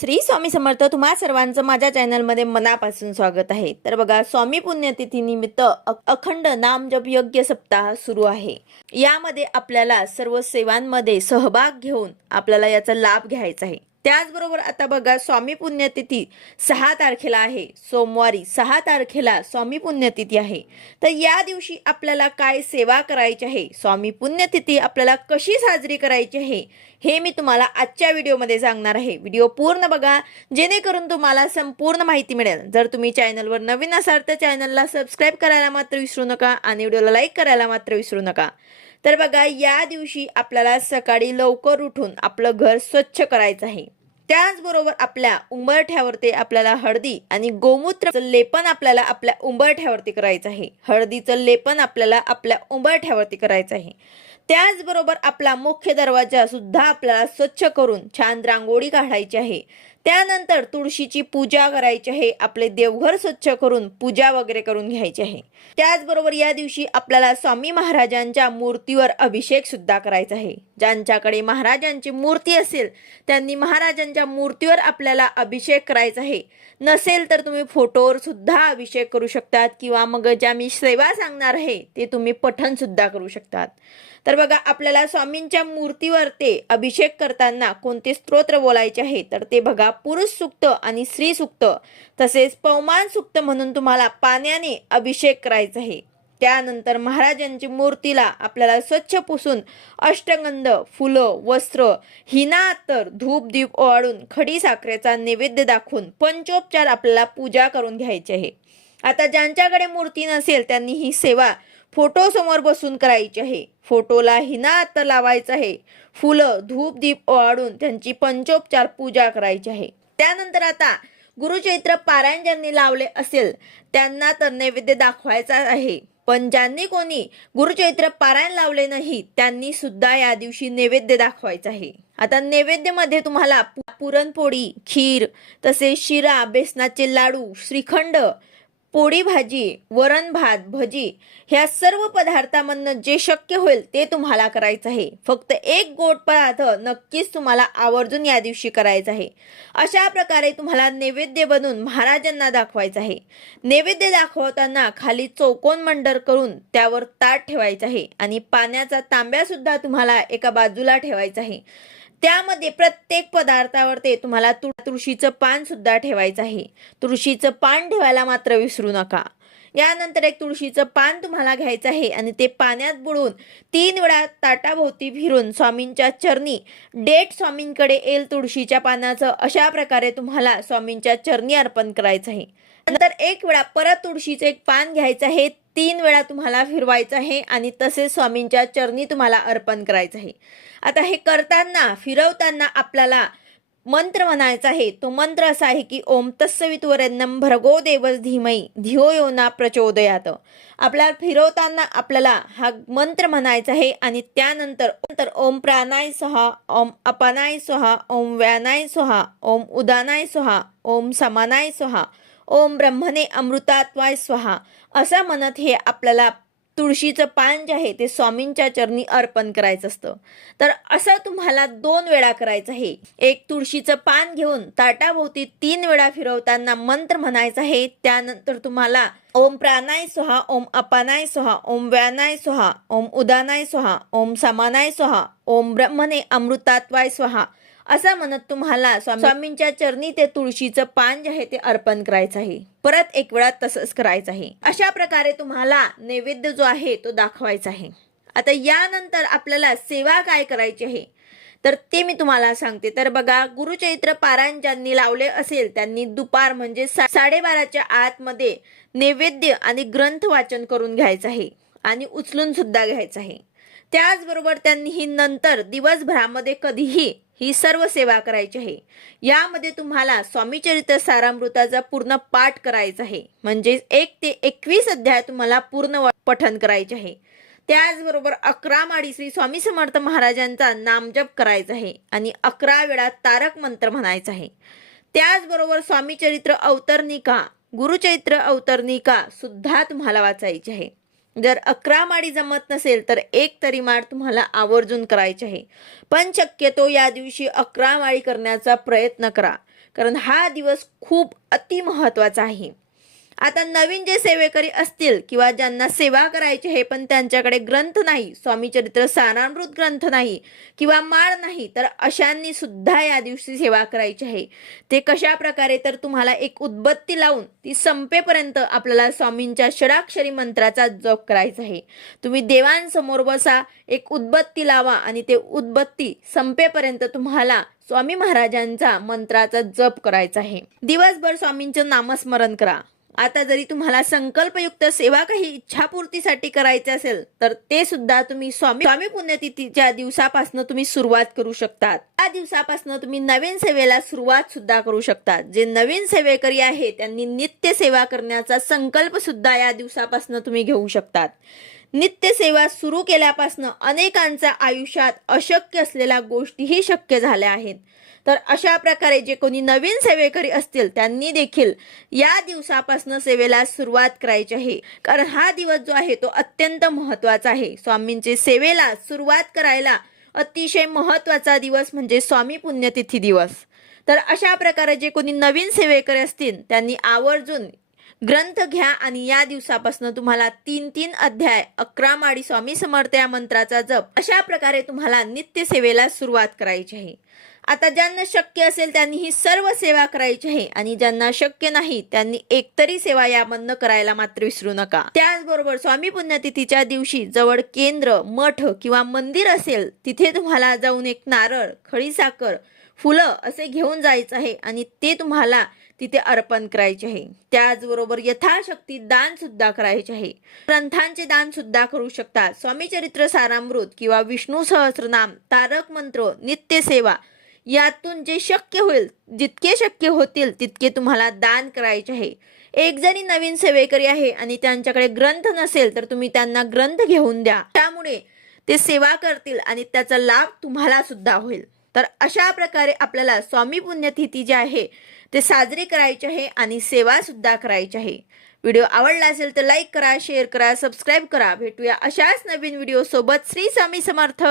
श्री स्वामी समर्थ तुम्हा सर्वांचं माझ्या चॅनलमध्ये मनापासून स्वागत आहे. तर बघा स्वामी पुण्यतिथीनिमित्त अखंड नामजप यज्ञ सप्ताह सुरू आहे. यामध्ये आपल्याला सर्व सेवांमध्ये सहभाग घेऊन आपल्याला याचा लाभ घ्यायचा आहे. त्याचबरोबर आता बघा स्वामी पुण्यतिथी सहा तारखेला आहे. सोमवारी सहा तारखेला स्वामी पुण्यतिथी आहे. तर या दिवशी आपल्याला काय सेवा करायची आहे? स्वामी पुण्यतिथी आपल्याला कशी साजरी करायची आहे? हे मी तुम्हाला आजच्या व्हिडिओमध्ये सांगणार आहे. व्हिडिओ पूर्ण बघा जेणेकरून तुम्हाला संपूर्ण माहिती मिळेल. जर तुम्ही चॅनलवर नवीन असाल तर चॅनलला सबस्क्राईब करायला मात्र विसरू नका आणि व्हिडिओला लाईक करायला मात्र विसरू नका. तर बघा या दिवशी आपल्याला सकाळी लवकर उठून आपलं घर स्वच्छ करायचं आहे. त्याचबरोबर आपल्या उंबरठ्यावरती आपल्याला हळदी आणि गोमूत्र लेपन आपल्याला आपल्या उंबरठ्यावरती करायचं आहे. हळदीचं लेपन आपल्याला आपल्या उंबरठ्यावरती करायचं आहे. त्याचबरोबर आपला मुख्य दरवाजा सुद्धा आपल्याला स्वच्छ करून छान रांगोळी काढायची आहे. त्यानंतर तुळशीची पूजा करायची आहे आपले देवघर स्वच्छ करून पूजा वगैरे करून घ्यायची आहे. त्याचबरोबर या दिवशी आपल्याला स्वामी महाराजांच्या मूर्तीवर अभिषेक सुद्धा करायचा आहे. ज्यांच्याकडे महाराजांची मूर्ती असेल त्यांनी महाराजांच्या मूर्तीवर आपल्याला अभिषेक करायचा आहे. नसेल तर तुम्ही फोटोवर सुद्धा अभिषेक करू शकतात किंवा मग ज्या मी सेवा सांगणार आहे ते तुम्ही पठण सुद्धा करू शकतात. तर बघा आपल्याला स्वामींच्या मूर्तीवर ते अभिषेक करताना कोणते स्तोत्र बोलायचे आहे तर ते बघा पुरुष सुक्त आणि स्त्री सुक्त तसेच पवमान सुक्त म्हणून तुम्हाला पाण्याने अभिषेक करायचा आहे. त्यानंतर महाराजांची मूर्तीला आपल्याला स्वच्छ पुसून अष्टगंध फुलं वस्त्र हिना अत्तर धूप दीप ओवाळून खडी साखरेचा नैवेद्य दाखवून पंचोपचार आपल्याला पूजा करून घ्यायची आहे. आता ज्यांच्याकडे मूर्ती नसेल त्यांनी ही सेवा फोटो समोर बसून करायची आहे. फोटोला हिना अत्तर लावायचं आहे. फुलं धूप दीप ओवाळून त्यांची पंचोपचार पूजा करायची आहे. त्यानंतर आता गुरुचैत्र पारायण ज्यांनी लावले असेल त्यांना तर नैवेद्य दाखवायचा आहे. पण ज्यांनी कोणी गुरुचैत्र पारायण लावले नाही त्यांनी सुद्धा या दिवशी नैवेद्य दाखवायचं आहे. आता नैवेद्यमध्ये तुम्हाला पुरणपोळी खीर तसेच शिरा बेसनाचे लाडू श्रीखंड पोळी भाजी वरण भात भजी ह्या सर्व पदार्थांमधनं जे शक्य होईल ते तुम्हाला करायचं आहे. फक्त एक गोड पदार्थ नक्कीच तुम्हाला आवर्जून या दिवशी करायचं आहे. अशा प्रकारे तुम्हाला नैवेद्य बनवून महाराजांना दाखवायचं आहे. नैवेद्य दाखवताना खाली चौकोन मंडर करून त्यावर ताट ठेवायचं आहे आणि पाण्याचा तांब्या सुद्धा तुम्हाला एका बाजूला ठेवायचा आहे. त्यामध्ये प्रत्येक पदार्थावर ते तुम्हाला तुळ तुळशीचं पान सुद्धा ठेवायचं आहे. तुळशीचं पान ठेवायला मात्र विसरू नका. यानंतर एक तुळशीचं पान तुम्हाला घ्यायचं आहे आणि ते पाण्यात बुडून तीन वेळा ताटाभोवती फिरून स्वामींच्या चरणी डेट स्वामींकडे येईल तुळशीच्या पानाचं. अशा प्रकारे तुम्हाला स्वामींच्या चरणी अर्पण करायचं आहे. नंतर एक वेळा परत तुळशीचं एक पान घ्यायचं आहे. तीन वेळा तुम्हाला फिरवायचं आहे आणि तसेच स्वामींच्या चरणी तुम्हाला अर्पण करायचं आहे. आता हे करताना फिरवताना आपल्याला मंत्र म्हणायचा आहे तो मंत्र असा आहे की ओम तस्सवितुवरेन्नम भरगो देवस धीमई धियो यो ना प्रचोदयात. आपल्याला फिरवताना आपल्याला हा मंत्र म्हणायचा आहे आणि त्यानंतर नंतर ओम प्राणाय स्वहा ओम अपनाय स्वहा ओम व्यानाय स्वहा ओम उदानाय स्वहा ओम समानाय स्वहा ओम ब्रह्मणे अमृतात्वाय स्वहा असं म्हणत हे आपल्याला तुळशीचं पान जे आहे ते स्वामींच्या चरणी अर्पण करायचं असतं. तर असं तुम्हाला दोन वेळा करायचं आहे. एक तुळशीचं पान घेऊन ताटाभोवती तीन वेळा फिरवताना मंत्र म्हणायचा आहे. त्यानंतर तुम्हाला ओम प्राणाय सोहा ओम अपानाय सोहा ओम व्यानाय सोहा ओम उदानाय सोहा ओम समानाय सोहा ओम ब्रह्मणे अमृतात्वाय सोहा असं म्हणत तुम्हाला स्वामींच्या चरणी ते तुळशीचं पान जे आहे ते अर्पण करायचं आहे परत एक वेळा तसंच करायचं आहे अशा प्रकारे तुम्हाला नैवेद्य जो आहे तो दाखवायचा आहे आता यानंतर आपल्याला सेवा काय करायची आहे? तर ते मी तुम्हाला सांगते. तर बघा गुरुचैत्र पारायण ज्यांनी लावले असेल त्यांनी दुपार म्हणजे सा- साडेबाराच्या आतमध्ये नैवेद्य आणि ग्रंथ वाचन करून घ्यायचं आहे आणि उचलून सुद्धा घ्यायचं आहे त्याचबरोबर त्यांनी ही नंतर दिवसभरामध्ये कधीही ही सर्व सेवा करायची आहे. यामध्ये तुम्हाला स्वामीचरित्र सारामृताचा पूर्ण पाठ करायचा आहे. म्हणजेच एक ते एकवीस अध्याय तुम्हाला पूर्ण पठन करायचे आहे. त्याचबरोबर अकरा माडी श्री स्वामी समर्थ महाराजांचा नामजप करायचा आहे आणि अकरा वेळा तारक मंत्र म्हणायचा आहे. त्याचबरोबर स्वामीचरित्र अवतरणिका गुरुचरित्र अवतरणिका सुद्धा तुम्हाला वाचायची आहे. जर अकरा माळी जमत नसेल तर एक तरी माळ तुम्हाला आवर्जून करायची आहे. पण शक्यतो या दिवशी अकरा माळी करण्याचा प्रयत्न करा. कारण हा दिवस खूप अतिमहत्वाचा आहे. आता नवीन जे सेवेकरी असतील किंवा ज्यांना सेवा करायची आहे पण त्यांच्याकडे ग्रंथ नाही स्वामी चरित्र सारामृत ग्रंथ नाही किंवा माळ नाही तर अशांनी सुद्धा या दिवशी सेवा करायची आहे. ते कशा प्रकारे तर तुम्हाला एक उदबत्ती लावून ती संपेपर्यंत आपल्याला स्वामींच्या षडाक्षरी मंत्राचा जप करायचा आहे. तुम्ही देवांसमोर बसा एक उदबत्ती लावा आणि ते उदबत्ती संपेपर्यंत तुम्हाला स्वामी महाराजांचा मंत्राचा जप करायचा आहे. दिवसभर स्वामींचं नामस्मरण करा. आता जरी तुम्हाला संकल्पयुक्त सेवा काही इच्छापूर्तीसाठी करायचे असेल तर ते सुद्धा तुम्ही स्वामी स्वामी पुण्यतिथीच्या दिवसापासून तुम्ही सुरुवात करू शकता त्या दिवसापासून तुम्ही नवीन सेवेला सुरुवात सुद्धा करू शकता जे नवीन सेवेकरी आहे त्यांनी नित्य सेवा करण्याचा संकल्प सुद्धा या दिवसापासून तुम्ही घेऊ शकतात. नित्यसेवा सुरू केल्यापासून अनेकांच्या आयुष्यात अशक्य असलेल्या गोष्टीही शक्य झाल्या आहेत. तर अशा प्रकारे जे कोणी नवीन सेवेकरी असतील त्यांनी देखील या दिवसापासून सेवेला सुरुवात करायची आहे. कारण हा दिवस जो आहे तो अत्यंत महत्त्वाचा आहे. स्वामींचे सेवेला सुरुवात करायला अतिशय महत्त्वाचा दिवस म्हणजे स्वामी पुण्यतिथी दिवस. तर अशा प्रकारे जे कोणी नवीन सेवेकरी असतील त्यांनी आवर्जून ग्रंथ घ्या आणि या दिवसापासून तुम्हाला तीन तीन अध्याय अकरा माडी स्वामी समर्थ या मंत्राचा जप अशा प्रकारे तुम्हाला नित्य सेवेला सुरुवात करायची आहे. आता ज्यांना शक्य असेल त्यांनी ही सर्व सेवा करायची आहे आणि ज्यांना शक्य नाही त्यांनी एकतरी सेवा यामधनं करायला मात्र विसरू नका. त्याचबरोबर स्वामी पुण्यतिथीच्या दिवशी जवळ केंद्र मठ किंवा मंदिर असेल तिथे तुम्हाला जाऊन एक नारळ खडीसाखर फुलं असे घेऊन जायचं आहे आणि ते तुम्हाला तिथे अर्पण करायचे आहे. त्याचबरोबर यथाशक्ती दान सुद्धा करायचे आहे. ग्रंथांचे दान सुद्धा करू शकता स्वामी चरित्र सारामृत किंवा विष्णू सहस्रनाम तारक मंत्र नित्य सेवा यातून जे शक्य होईल जितके शक्य होतील तितके तुम्हाला दान करायचे आहे. एक जरी नवीन सेवेकरी आहे आणि त्यांच्याकडे ग्रंथ नसेल तर तुम्ही त्यांना ग्रंथ घेऊन द्या. त्यामुळे ते सेवा करतील आणि त्याचा लाभ तुम्हाला सुद्धा होईल. तर अशा प्रकारे आपल्याला स्वामी पुण्यतिथी जी आहे ते साजरे करायचे आहे आणि सेवासुद्धा करायचे करायची आहे. व्हिडिओ आवडला असेल तर लाईक करा शेअर करा सबस्क्राईब करा. भेटूया अशाच नवीन व्हिडिओसोबत श्री स्वामी समर्थ.